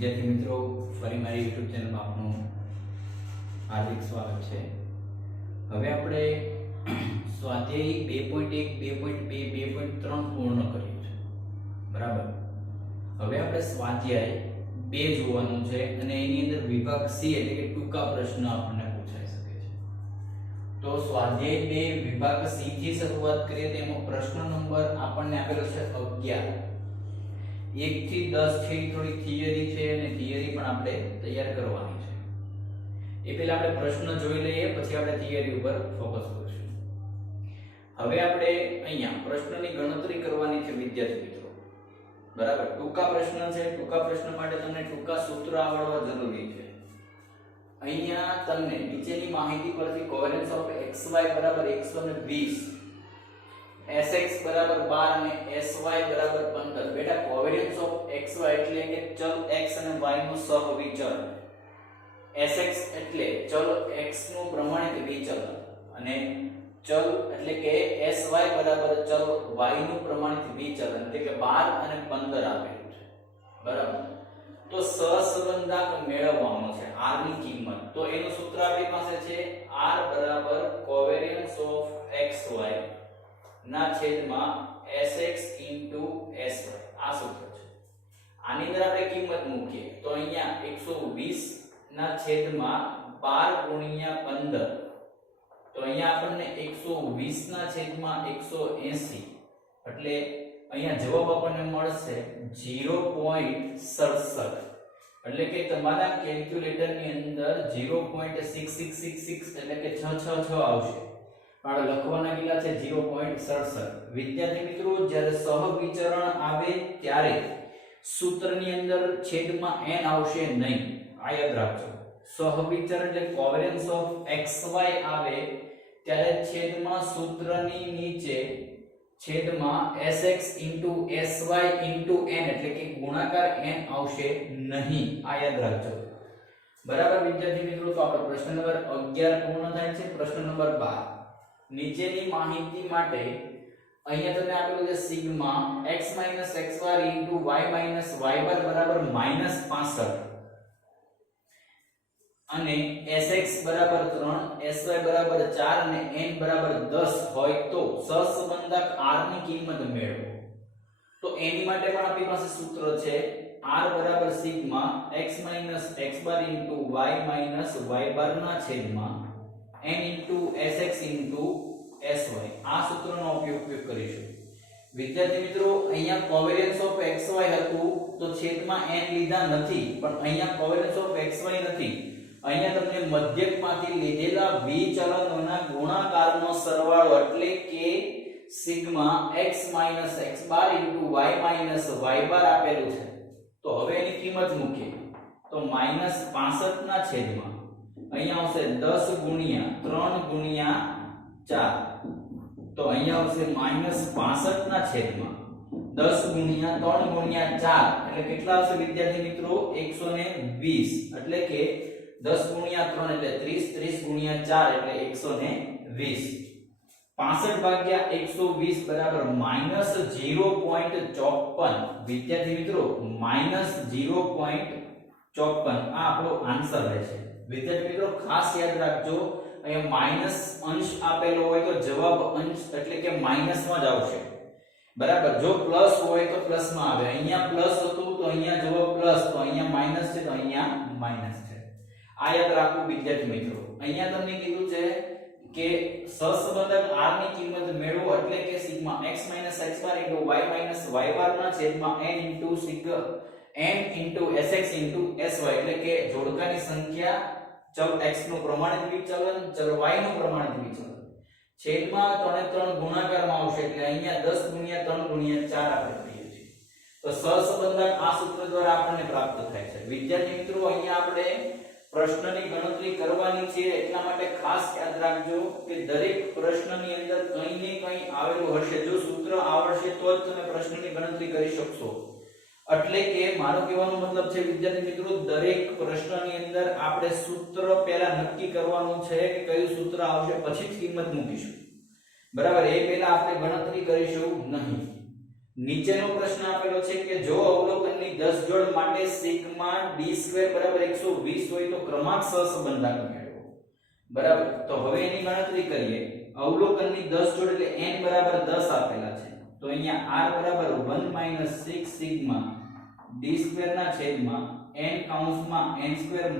વિદ્યાર્થી મિત્રો, ફરી મારી YouTube ચેનલમાં આપનું હાર્દિક સ્વાગત છે। હવે આપણે સ્વાધ્યાય 2.1, 2.2, 2.3 પૂર્ણ કર્યું છે, બરાબર। હવે આપણે સ્વાધ્યાય 2 જોવાનું છે અને એની અંદર વિભાગ સી એટલે કે ટૂંકા પ્રશ્ન આપણને પૂછાઈ શકે છે। તો સ્વાધ્યાય 2 વિભાગ સી થી શરૂઆત કરીએ તો એમાં પ્રશ્ન નંબર આપણને આપેલો છે 11। 1 થી 10 છે થોડી થિયરી છે અને થિયરી પણ આપણે તૈયાર કરવાની છે। એ પહેલા આપણે પ્રશ્ન જોઈ લઈએ, પછી આપણે થિયરી ઉપર ફોકસ કરીશું। હવે આપણે અહીંયા પ્રશ્નની ગણતરી કરવાની છે વિદ્યાર્થી મિત્રો, બરાબર। ટૂંકા પ્રશ્ન છે, ટૂંકા પ્રશ્ન માટે તમને ટૂંકા સૂત્ર આવડવા જરૂરી છે। અહીંયા તમને નીચેની માહિતી પરથી કોવેરન્સ ઓફ xy બરાબર 120, sx બરાબર 12 અને sy બરાબર 15। બેટા કોવેરિયન્સ ઓફ xy એટલે કે ચલ x અને y નું સહવિચરણ, sx એટલે ચલ x નું પ્રમાણિત વિચલન અને ચલ એટલે કે sy બરાબર ચલ y નું પ્રમાણિત વિચલન એટલે કે 12 અને 15 આપેલું છે, બરાબર। તો સહસંબંધક મેળવવાનો છે r ની કિંમત, તો એનું સૂત્ર આપણી પાસે છે r બરાબર કોવેરિયન્સ ઓફ xy ના છેદમાં sx sy, આ સૂત્ર છે। આની અંદર આપણે કિંમત મૂકીએ તો અહીંયા 120 ના છેદમાં 12 ગુણ્યા 15, તો અહીંયા આપણને 120 ના છેદમાં 180 એટલે અહીંયા જવાબ આપણને મળશે 0.67, એટલે કે તમારા કેલ્ક્યુલેટર ની અંદર 0.6666 એટલે કે 666 આવશે, પણ લખવાના કેટલા છે 0.67। વિદ્યાર્થી મિત્રો, જ્યારે સહવિચરણ આવે ત્યારે સૂત્રની અંદર છેદમાં n આવશે નહીં, આ યાદ રાખજો। સહવિચરણ એટલે કોવેરિયન્સ ઓફ xy આવે ત્યારે છેદમાં સૂત્રની નીચે છેદમાં sx sy n એટલે કે ગુણાકાર n આવશે નહીં, આ યાદ રાખજો, બરાબર વિદ્યાર્થી મિત્રો। તો આપણો પ્રશ્ન નંબર 11 પૂર્ણ થાય છે। પ્રશ્ન નંબર 12, નીચેની માહિતી માટે અહીંયા તમને આપેલું છે sigma x - x bar y - y bar બરાબર -65 અને sx બરાબર 3, sy બરાબર 4 અને n બરાબર 10 હોય તો સહસંબંધક r ની કિંમત મેળવો। તો એની માટે પણ આપણી પાસે સૂત્ર છે r બરાબર sigma x - x bar y - y bar ના છેદમાં n sx sy, આ સૂત્રનો ઉપયોગ કરીશું। વિદ્યાર્થી મિત્રો, અહીંયા કોવેરિયન્સ ઓફ xy હતું તો છેદમાં n લીધા નથી, પણ અહીંયા કોવેરિયન્સ ઓફ xy નથી, અહીંયા તમને મધ્યકમાંથી લીધેલા વિચલનોના ગુણાકારનો સરવાળો એટલે કે sigma x - x bar y - y bar આપેલું છે। તો હવે એની કિંમત મૂકીએ તો -65 ના છેદમાં અહીંયા આવશે 10 ગુણ્યા 3 ગુણ્યા 4, તો અહીંયા આવશે -65 ના છેદમાં 10 ગુણ્યા 3 ગુણ્યા 4 એટલે કેટલા આવશે વિદ્યાર્થી મિત્રો 120, એટલે કે 10 ગુણ્યા 3 એટલે 30, 30 ગુણ્યા 4 એટલે 120, 65 ભાગ્યા 120 બરાબર -0.54। વિદ્યાર્થી મિત્રો, -0.54 આ આપણો આન્સર રહેશે। વિદ્યાર્થી મિત્રો, ખાસ યાદ રાખજો, અહીંયા માઈનસ અંશ આપેલો હોય તો જવાબ અંશ એટલે કે માઈનસમાં જ આવશે, બરાબર। જો પ્લસ હોય તો પ્લસમાં આવે, અહીંયા પ્લસ હતું તો અહીંયા જવાબ પ્લસ, તો અહીંયા માઈનસ છે તો અહીંયા માઈનસ છે, આ યાદ રાખવું વિદ્યાર્થી મિત્રો। અહીંયા તમને કીધું છે કે સહસંબંધક r ની કિંમત મેળવો એટલે કે sigma x - x bar y - y bar ના છેદમાં n sx sy એટલે કે જોડકાની સંખ્યા, ચલ x નું પ્રમાણિત વિચલન, ચલ y નું પ્રમાણિત વિચલન, છેદમાં 3 ગુણાકારમાં આવશે એટલે અહીંયા 10 ગુણ્યા 3 ગુણ્યા 4 આપણે કરીએ છીએ, તો સહસંબંધક આ સૂત્ર દ્વારા આપણને પ્રાપ્ત થાય છે। વિદ્યાર્થી મિત્રો, અહીંયા આપણે પ્રશ્નની ગણતરી કરવાની છે, એટલા માટે ખાસ યાદ રાખજો કે દરેક પ્રશ્નની અંદર કંઈ ને કંઈ આવેલું હશે, જો સૂત્ર આવડશે તો જ તમે પ્રશ્નની ગણતરી કરી શકશો। એટલે કે મારો કહેવાનો મતલબ છે વિદ્યાર્થી મિત્રો, દરેક પ્રશ્નની અંદર આપણે સૂત્ર પહેલા નક્કી કરવાનું છે કે કયું સૂત્ર આવશે, પછી જ કિંમત મૂકીશું, બરાબર। એ પહેલા આપણે ગણતરી કરીશું નહીં। નીચેનો પ્રશ્ન આપેલો છે કે જો અવલોકનની 10 જોડ માટે સિગ્મા d2 બરાબર 120 હોય તો ક્રમાંક સહસંબંધાંક મેળવો બરાબર તો હવે એની ગણતરી કરીએ અવલોકનની 10 જોડ એટલે n બરાબર 10 આપેલા છે તો અહીંયા r બરાબર 1 - 6 સિગ્મા d2 ના છેદમાં n કૌંસમાં n2 - 1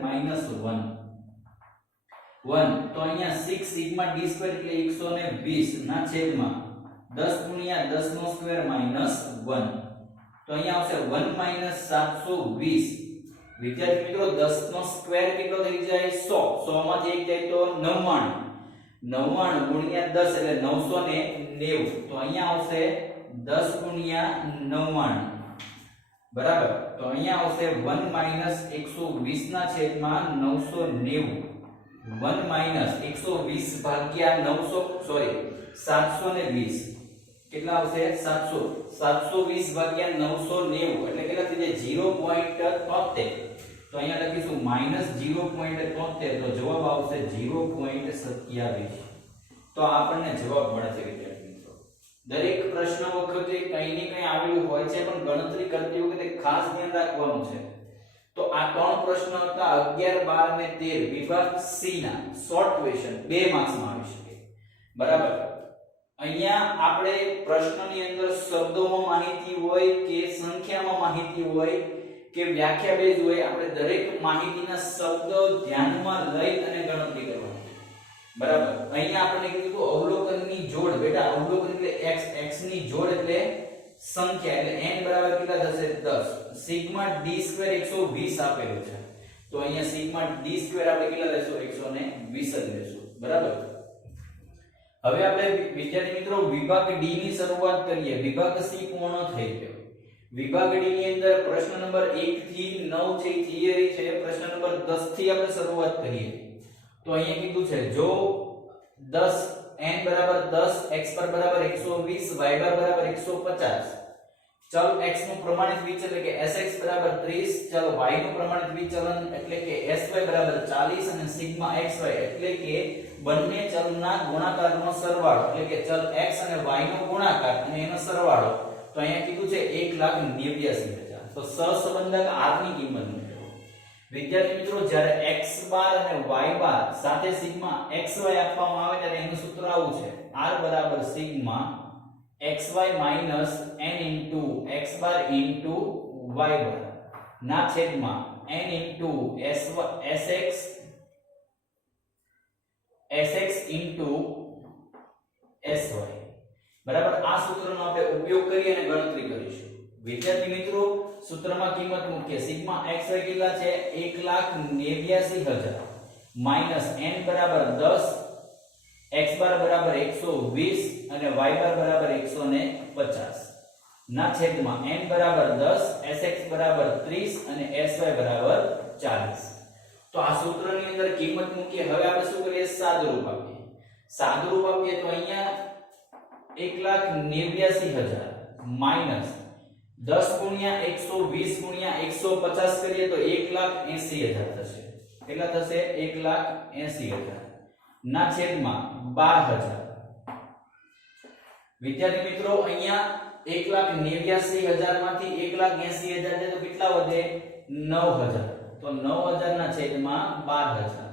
1 તો અહીંયા 6 સિગ્મા d2 એટલે 120 ના છેદમાં 10 ગુણ્યા 10 નો સ્ક્વેર માઈનસ 1 તો અહીંયા આવશે 1 - 720 વિદ્યાર્થી મિત્રો 10 નો સ્ક્વેર કેટલો થઈ જાય 100 100 માંથી 1 જાય તો 99 99 ગુણ્યા 10 એટલે 990 તો અહીંયા આવશે 10 ગુણ્યા 99 બરાબર તો અહીંયા આવશે 1 - 120 ના છેદમાં 990 1 - 120 ભાગ્યા 900 સોરી 720 કેટલા આવશે 700 720 ભાગ્યા 990 એટલે કેટલા થઈ જાય 0.73 તો અહીંયા લખીશું -0.73 તો જવાબ આવશે 0.27 તો આપણને જવાબ મળે છે વિદ્યાર્થી મિત્રો દરેક પ્રશ્ન વખતે કંઈ ને કંઈ આવેલું હોય છે પણ ગણતરી કરતી વખતે ખાસ ધ્યાન રાખવાનું છે તો આ ત્રણ પ્રશ્ન હતા 11 12 અને 13 વિભાગ સી ના શોર્ટ ક્વેશ્ચન 2 માર્ક્સ માં આવી શકે બરાબર અહીંયા આપણે પ્રશ્નની અંદર શબ્દોમાં માહિતી હોય કે સંખ્યામાં માહિતી હોય કે વ્યાખ્યા બેઝ હોય આપણે દરેક માહિતીના શબ્દ ધ્યાનમાં લઈ અને ગણતરી કરવાની બરાબર અહીંયા આપણે કીધું અવલોકનની જોડ બેટા અવલોકન એટલે x ની જોડ એટલે સંખ્યા એટલે n બરાબર કેટલા થશે 10 સિગ્મા d2 120 આપેલું છે તો અહીંયા સિગ્મા d2 આપણે કેટલા લેશું 120 જ લેશું બરાબર હવે આપણે વિદ્યાર્થી મિત્રો વિભાગ ડી ની શરૂઆત કરીએ વિભાગ સી પૂર્ણ થઈ ગયો વિભાગ ડી ની અંદર પ્રશ્ન નંબર 1 થી 9 છે થિયરી છે પ્રશ્ન નંબર 10 થી આપણે શરૂઆત કરીએ તો અહીંયા કીધું છે જો 10 n બરાબર 10 x પર બરાબર 120 y બાર બરાબર 150 ચલ x નું પ્રમાણિત વિચલન એટલે કે sx બરાબર 30 ચલ y નું પ્રમાણિત વિચલન એટલે કે sy બરાબર 40 અને સિગ્મા xy એટલે કે બંને ચલના ગુણાકારનો સરવાળો એટલે કે ચલ x અને y નો ગુણાકાર અને એનો સરવાળો તો અહીંયા કીધું છે 1,89,000 તો સહસંબંધક r ની કિંમત મેળવો વિદ્યાર્થી મિત્રો જ્યારે x બાર અને y બાર સાથે સિગ્મા xy આપવામાં આવે ત્યારે એનું સૂત્ર આવું છે r બરાબર sigma xy minus n into x બાર ઇન્ટુ y બાર ના છેદમાં n into sx into sy બરાબર આ સૂત્રનો આપણે ઉપયોગ કરી અને ગણતરી કરીશું વિદ્યાર્થી મિત્રો સૂત્રમાં કિંમત મૂકીએ સિગ્મા xy કેટલા છે 1,89,000 માઈનસ n બરાબર 10 x બાર બરાબર 120 અને y બાર બરાબર 150 ના છેદમાં n બરાબર 10 sx બરાબર 30 અને sy બરાબર 40 તો આ સૂત્રની અંદર કિંમત મૂકીએ હવે આપણે શું કરીએ સાદુરૂપ આપીએ તો અહીંયા 1,89,000 માઈનસ 10 ગુણ્યા 120 ગુણ્યા 150 કરીએ તો 1,80,000 થશે કેટલા થશે 1,80,000 ના છેદમાં 12,000 વિદ્યાર્થી મિત્રો અહીંયા 1,89,000 માંથી 1,80,000 છે તો કેટલા વધે 9,000 તો 9,000 ના છેદમાં 12,000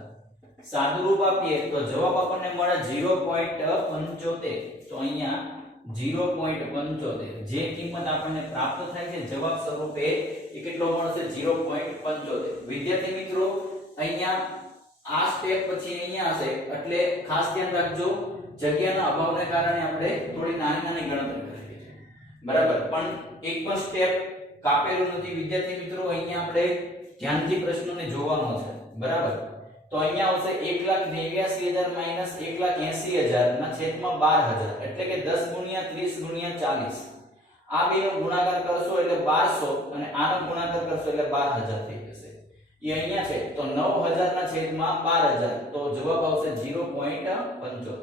સાદુરૂપ આપીએ તો જવાબ આપણને મળે 0.75 તો અહીંયા 0.75 જે કિંમત આપણને પ્રાપ્ત થાય છે જવાબ સ્વરૂપે એ કેટલો મળશે 0.75 વિદ્યાર્થી મિત્રો અહીંયા આ સ્ટેપ પછી અહીંયા હશે એટલે ખાસ ધ્યાન રાખજો જગ્યાના અભાવને કારણે આપણે થોડી નાની ગણતરી કરીએ છીએ બરાબર પણ એક પણ સ્ટેપ કાપેલું નથી વિદ્યાર્થી મિત્રો અહીંયા આપણે ધ્યાનથી પ્રશ્નોને જોવાનો છે બરાબર તો અહીંયા આવશે 1,89,000 માઈનસ 1,80,000 ના છેદમાં 12,000 એટલે કે 10 ગુણ્યા 30 ગુણ્યા 40 આ બેનો ગુણાકાર કરશો એટલે 1200 અને આનો ગુણાકાર કરશો એટલે 12,000 થઈ જશે એ અહીંયા છે તો 9,000 ના છેદમાં 12,000 તો જવાબ આવશે 0.75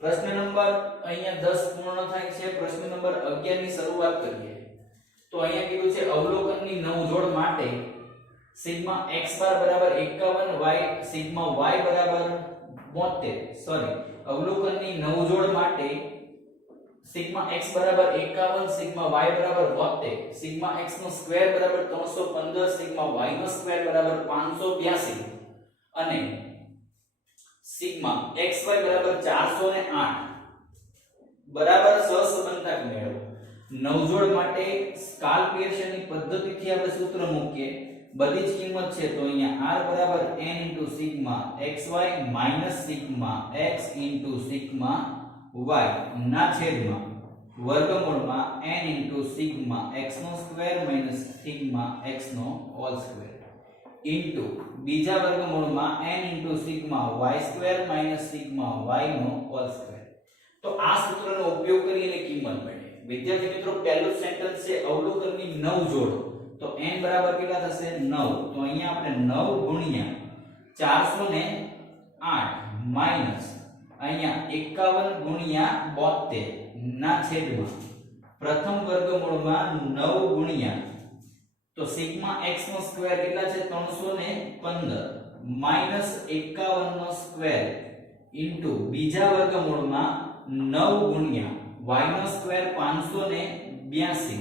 પ્રશ્ન નંબર અહીંયા 10 પૂર્ણ થાય છે પ્રશ્ન નંબર 11 ની શરૂઆત કરીએ તો અહીંયા કીધું છે અવલોકનની 9 જોડ માટે સિગ્મા x બાર બરાબર 51 y સિગ્મા y બરાબર 72 સોરી અવલોકનની 9 જોડ માટે સિગ્મા x બરાબર 51, સિગ્મા y બરાબર 72, સિગ્મા x નો સ્ક્વેર બરાબર 315, સિગ્મા y નો સ્ક્વેર બરાબર 582 અને સિગ્મા xy બરાબર 408 બરાબર સહસંબંધતા મેળવો. નવજોડ માટે સ્કાલ પિયર્સનની પદ્ધતિથી આપણે સૂત્ર મૂકીએ. બધી જ કિંમત છે તો અહીંયા r બરાબર n * sigma xy minus sigma x * sigma y ના છેદમાં વર્ગમૂળમાં n * સિગ્મા x નો સ્ક્વેર માઈનસ સિગ્મા x નો હોલ સ્ક્વેર ઇન્ટુ બીજા વર્ગમૂળમાં n * sigma y square minus sigma y નો હોલ સ્ક્વેર. તો આ સૂત્રનો ઉપયોગ કરીને કિંમત મળે. વિદ્યાર્થી મિત્રો, પહેલું સેન્ટેન્સ છે અવલોકનની 9 જોડો. તો n બરાબર કેટલા થશે? 9. તો અહીંયા આપણે 9 ગુણ્યા 408 માઈનસ અહીંયા 51 ગુણ્યા 72 ના છેદમાં પ્રથમ વર્ગમૂળમાં 9 ગુણ્યા તો સિગ્મા x નો સ્ક્વેર કેટલા છે? 315 માઈનસ 51 નો સ્ક્વેર ઇન્ટુ બીજા વર્ગમૂળમાં 9 ગુણ્યા y નો સ્ક્વેર 582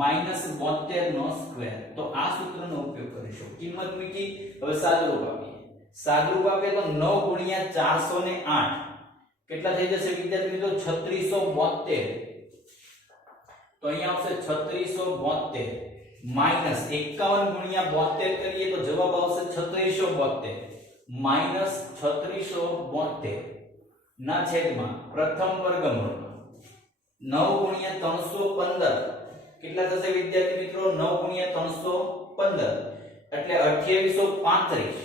માઈનસ 72 નો સ્ક્વેર. તો આ સૂત્રનો ઉપયોગ કરીશું. કિંમત મૂકી, હવે સાદુરૂપ આપીએ. સાદુરૂપ આપીએ તો 9 ગુણ્યા 408 કેટલા થઈ જશે વિદ્યાર્થી મિત્રો? 3672. તો અહીંયા આવશે 3672 માઈનસ 51 ગુણ્યા 72 કરીએ તો જવાબ આવશે 3672 માઈનસ 3672 ના છેદમાં પ્રથમ વર્ગમૂળમાં 9 ગુણ્યા 315 કેટલા થશે વિદ્યાર્થી મિત્રો? 9 ગુણ્યા 315 એટલે 2835.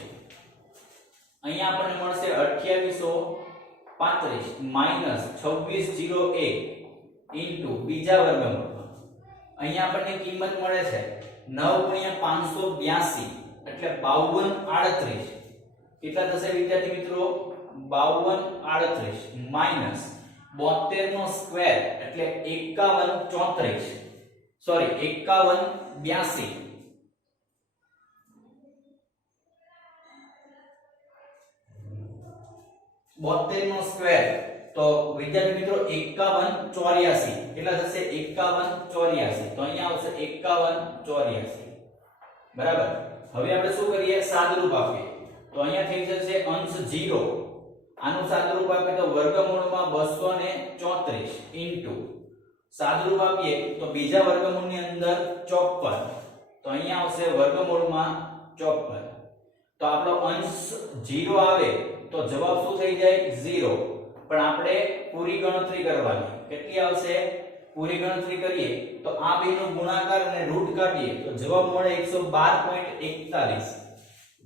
અહીંયા આપણને મળશે 2835 માઈનસ 2601 ઇન્ટુ બીજા વર્ગમૂળમાં અહીંયા આપણને કિંમત મળે છે 9 ગુણ્યા 582 એટલે 5238 કેટલા થશે વિદ્યાર્થી મિત્રો? 5238 માઈનસ 72 નો સ્ક્વેર એટલે 5182 સોરી 5182 72 નો સ્ક્વેર તો વિદ્યાર્થી મિત્રો 5184 કેટલા થશે? 5184. તો અહીંયા આવશે 5184 બરાબર. હવે આપણે શું કરીએ? સાદુરૂપ આપીએ. તો અહીંયા થઈ જશે અંશ 0. આનું સાદુરૂપ આપીએ તો વર્ગમૂળમાં 234 ઇન્ટુ સાદુરૂપ આપીએ તો બીજા વર્ગમૂળની અંદર 54. તો અહીંયા આવશે વર્ગમૂળમાં 54. તો આપણો અંશ 0 આવે તો જવાબ શું થઈ જાય? 0. પણ આપણે પૂરી ગણતરી કરવાની. કેટલી આવશે? પૂરી ગણતરી કરીએ તો આ બેનો ગુણાકાર અને રૂટ કાઢીએ તો જવાબ મળે 112.41.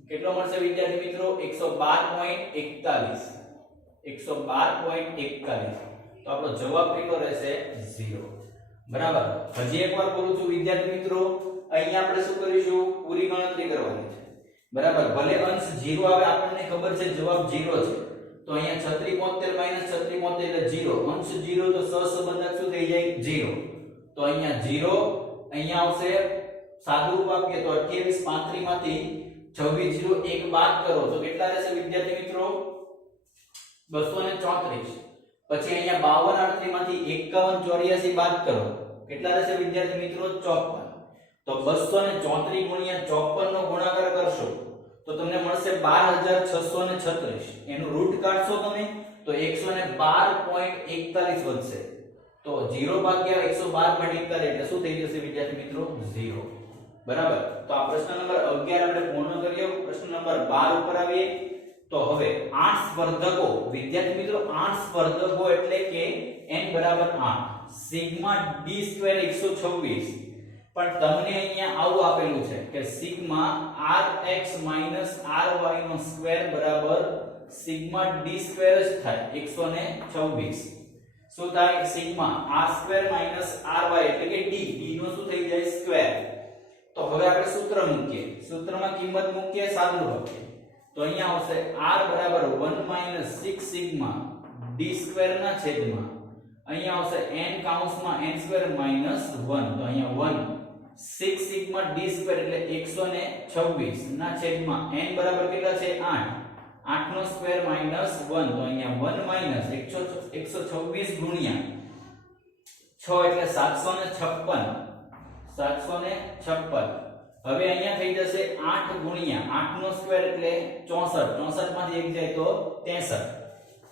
કેટલો મળશે વિદ્યાર્થી મિત્રો? 112.41. 112.41. તો આપણો જવાબ કેટલો રહેશે? 0. બરાબર. હજી એકવાર બોલું છું વિદ્યાર્થી મિત્રો, અહીંયા આપણે શું કરીશું? પૂરી ગણતરી કરવાની છે. બરાબર. ભલે અંશ 0 આવે, આપણને ખબર છે જવાબ 0 છે. તો અહીંયા 3672 માઈનસ 3672 એટલે 0. અંશ 0 તો સહસંબંધક શું થઈ જાય? 0. તો અહીંયા 0 અહીંયા આવશે. સાદુરૂપ આપીએ તો 2835 માંથી 2601 બાદ કરો તો કેટલા રહેશે વિદ્યાર્થી મિત્રો? 234. પછી અહીંયા 5238 માંથી 5184 બાદ કરો કેટલા રહેશે વિદ્યાર્થી મિત્રો? 54. તો 234 ગુણ્યા 54 નો ગુણાકાર કરશો તો તમને મળશે 12636. એનું રૂટ કાઢશો તમે તો 112.41 વધશે. તો 0 ભાગ્યા 112.41 એટલે શું થઈ જશે વિદ્યાર્થી મિત્રો? 0. બરાબર. તો આ પ્રશ્ન નંબર 11 આપણે પૂર્ણ કર્યો. પ્રશ્ન નંબર 12 ઉપર આવીએ. તો હવે 8 સ્પર્ધકો વિદ્યાર્થી મિત્રો 8 સ્પર્ધકો એટલે કે n બરાબર 8 સિગ્મા d સ્ક્વેર 126. પણ તમને અહીંયા આવું આપેલું છે કે સિગ્મા rx ry નો સ્ક્વેર બરાબર સિગ્મા d સ્ક્વેર જ થાય 126. શું થાય? સિગ્મા r સ્ક્વેર ry એટલે કે d નો શું થઈ જાય? સ્ક્વેર. તો હવે આપણે સૂત્ર મૂકીએ. સૂત્રમાં કિંમત મૂકીએ, સાદુરૂપ આપીએ. તો અહીંયા આવશે r બરાબર 1 - 6 સિગ્મા d સ્ક્વેર ના છેદમાં અહીંયા આવશે n કૌંસમાં n સ્ક્વેર -1. તો અહીંયા 1 6 સિગ્મા d સ્ક્વેર એટલે 126 ના છેદમાં n બરાબર કેટલા છે? 8. 8 નો સ્ક્વેર -1. તો અહીંયા 1 - 126 ગુણ્યા 6 એટલે 756 756 હવે અહીંયા થઈ જશે 8 ગુણ્યા 8 નો સ્ક્વેર એટલે 64 64 માંથી 1 જાય તો 63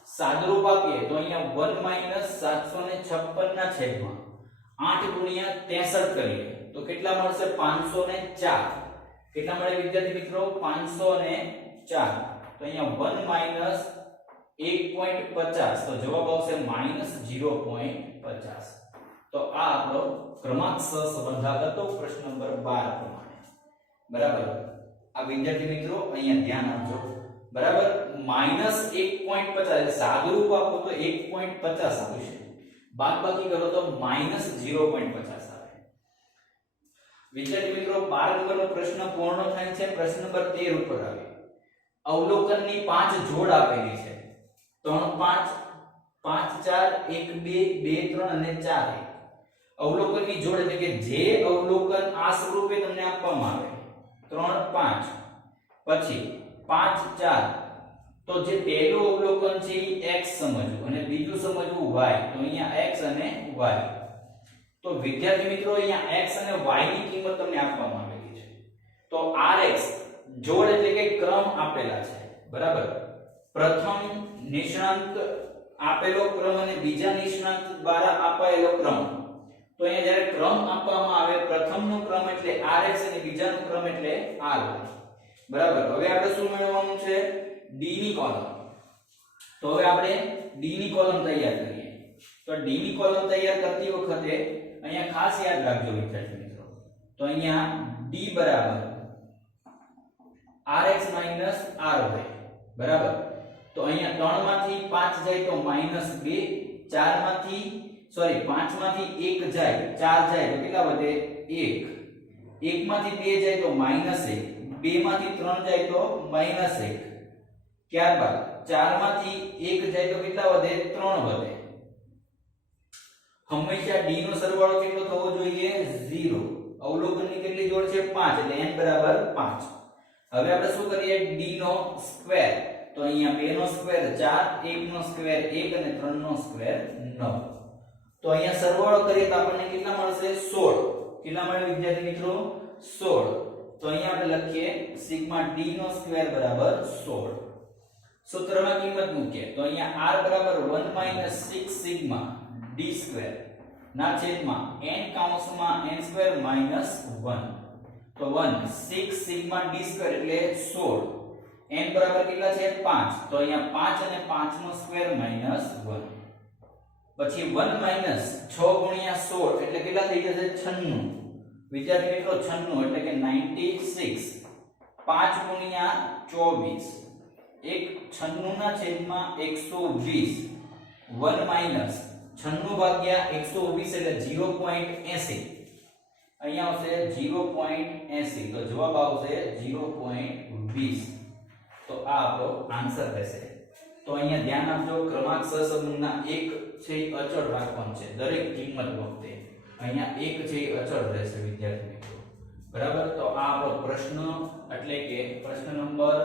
સાદુરૂપ આપીએ તો અહીંયા 1 - 756 ના છેદમાં 8 ગુણ્યા 63 કરીએ તો કેટલા મળશે 504 કેટલા મળે વિદ્યાર્થી મિત્રો 504 તો અહીંયા 1 - 1.50 તો જવાબ આવશે -0.50 તો આ આપણો ક્રમાંક સહસંબંધાત હતો પ્રશ્ન નંબર 12 પ્રમાણે બરાબર આ વિદ્યાર્થી મિત્રો અહીંયા ધ્યાન આપજો બરાબર -1.50 એટલે સાદુરૂપ આપો તો 1.50 આવશે બાદબાકી કરો તો -0.50 આવે વિદ્યાર્થી મિત્રો 12 નંબરનો પ્રશ્ન પૂર્ણ થાય છે પ્રશ્ન નંબર 13 ઉપર આવે અવલોકનની 5 જોડ આપેલી છે 3 5 5 4 1 2 2 3 અને 4 1 અવલોકનની જોડ એટલે કે જે અવલોકન આ સ્વરૂપે તમને આપવામાં આવે 3 5 પછી 5 4 તો જે પહેલું અવલોકન છે એ x સમજવું અને બીજું સમજવું y તો અહીંયા x અને y તો વિદ્યાર્થી મિત્રો અહીંયા x અને y ની કિંમત તમને આપવામાં આવેલી છે તો rx જોડ એટલે કે ક્રમ આપેલા છે બરાબર પ્રથમ નિષ્ણાંત આપેલો ક્રમ અને બીજા નિષ્ણાંત દ્વારા અપાયેલો ક્રમ તો અહીંયા જ્યારે ક્રમ આપવામાં આવે પ્રથમનો ક્રમ એટલે rx અને બીજાનો ક્રમ એટલે ry બરાબર હવે આપણે શું મેળવવાનું છે d ની કોલમ તો હવે આપણે d ની કોલમ તૈયાર કરીએ તો d ની કોલમ તૈયાર કરતી વખતે અહીંયા ખાસ યાદ રાખજો વિદ્યાર્થી મિત્રો તો અહીંયા d બરાબર rx ry બરાબર તો અહીંયા 3 માંથી 5 જાય તો -2 4 માંથી 5 માંથી 1 જાય 4 જાય તો કેટલા વધે 1 1 માંથી 2 જાય તો -1 2 માંથી 3 જાય તો -1 ત્યારબાદ 4 માંથી 1 જાય તો કેટલા વધે 3 વધે હંમેશા d નો સરવાળો કેટલો થવો જોઈએ 0 અવલોકનની કેટલી જોડ છે 5 એટલે n બરાબર 5 હવે આપણે શું કરીએ d નો સ્ક્વેર તો અહીંયા 2 નો સ્ક્વેર 4 1 નો સ્ક્વેર 1 અને 3 નો સ્ક્વેર 9 તો અહીંયા સરવાળો કરીએ તો આપણને કેટલા મળશે 16 કેટલા મળે વિદ્યાર્થી મિત્રો 16 તો અહીંયા આપણે લખીએ સિગ્મા d નો સ્ક્વેર બરાબર 16 સૂત્રમાં કિંમત મૂકીએ તો અહીંયા r બરાબર 1 - 6 સિગ્મા d સ્ક્વેર ના છેદમાં n કૌંસમાં n સ્ક્વેર -1 તો 1 6 સિગ્મા d સ્ક્વેર એટલે 16 n બરાબર કેટલા છે 5 તો અહીંયા 5 અને 5 નો સ્ક્વેર -1 પછી 1 - 6 ગુણ્યા 16 એટલે કેટલા થઈ જશે 96 વિદ્યાર્થી મિત્રો 96 એટલે કે 96 5 ગુણ્યા 24 એક 96 ના છેદમાં 120 1 - 96 ભાગ્યા 120 એટલે 0.80 અહીંયા આવશે 0.80 તો જવાબ આવશે 0.20 તો આ આપણો આન્સર રહેશે તો અહીંયા ધ્યાન આપજો ક્રમાંક સહસંબંધના એક છે અચળ રાખવાનું છે દરેક કિંમત વખતે અહીંયા એક છે અચળ રહેશે વિદ્યાર્થી મિત્રો બરાબર તો આ આપણો પ્રશ્ન એટલે કે પ્રશ્ન નંબર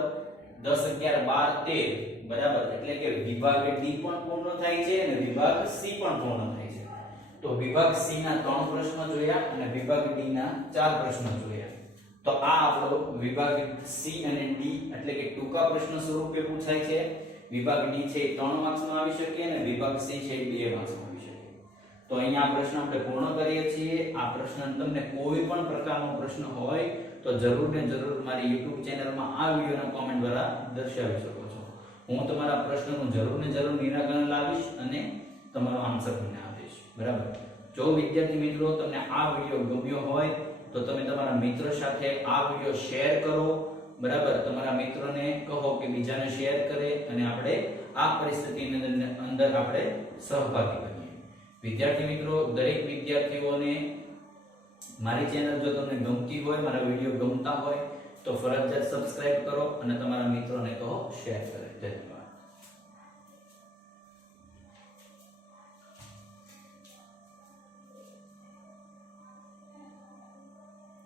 10 11 12 13 બરાબર એટલે કે વિભાગ D પણ પૂર્ણ થાય છે અને વિભાગ C પણ પૂર્ણ થાય છે તો વિભાગ C ના 3 પ્રશ્નો જોયા અને વિભાગ D ના 4 પ્રશ્નો જોયા તો આ આપણો વિભાગ C અને D એટલે કે ટૂંકા પ્રશ્ન સ્વરૂપે પૂછાય છે વિભાગ D છે 3 માર્ક્સનો આવી શકે અને વિભાગ C છે 2 માર્ક્સનો આવી શકે તો અહીંયા આ પ્રશ્ન આપણે પૂર્ણ કરીએ છીએ આ પ્રશ્ન તમને કોઈ પણ પ્રકારનો પ્રશ્ન હોય તો જરૂર ને જરૂર મારી YouTube ચેનલમાં આ વિડિયોના કોમેન્ટ દ્વારા દર્શાવી શકો છો હું તમારા પ્રશ્નનું જરૂર ને જરૂર નિરાકરણ લાવીશ અને તમારો આન્સર તમને આપીશ બરાબર જો વિદ્યાર્થી મિત્રો તમને આ વિડિયો ગમ્યો હોય તો તમે તમારા મિત્ર સાથે આ વિડિયો શેર કરો બરાબર તમારા મિત્રોને કહો કે બીજાને શેર કરે અને આપણે આ પરિસ્થિતિની અંદર આપણે સહભાગી બનીએ વિદ્યાર્થી મિત્રો દરેક વિદ્યાર્થીઓને મારી ચેનલ જો તમને ગમતી હોય મારા વિડિયો ગમતા હોય તો ફરજિયાત સબસ્ક્રાઇબ કરો અને તમારા મિત્રોને કહો શેર કરે ધન્યવાદ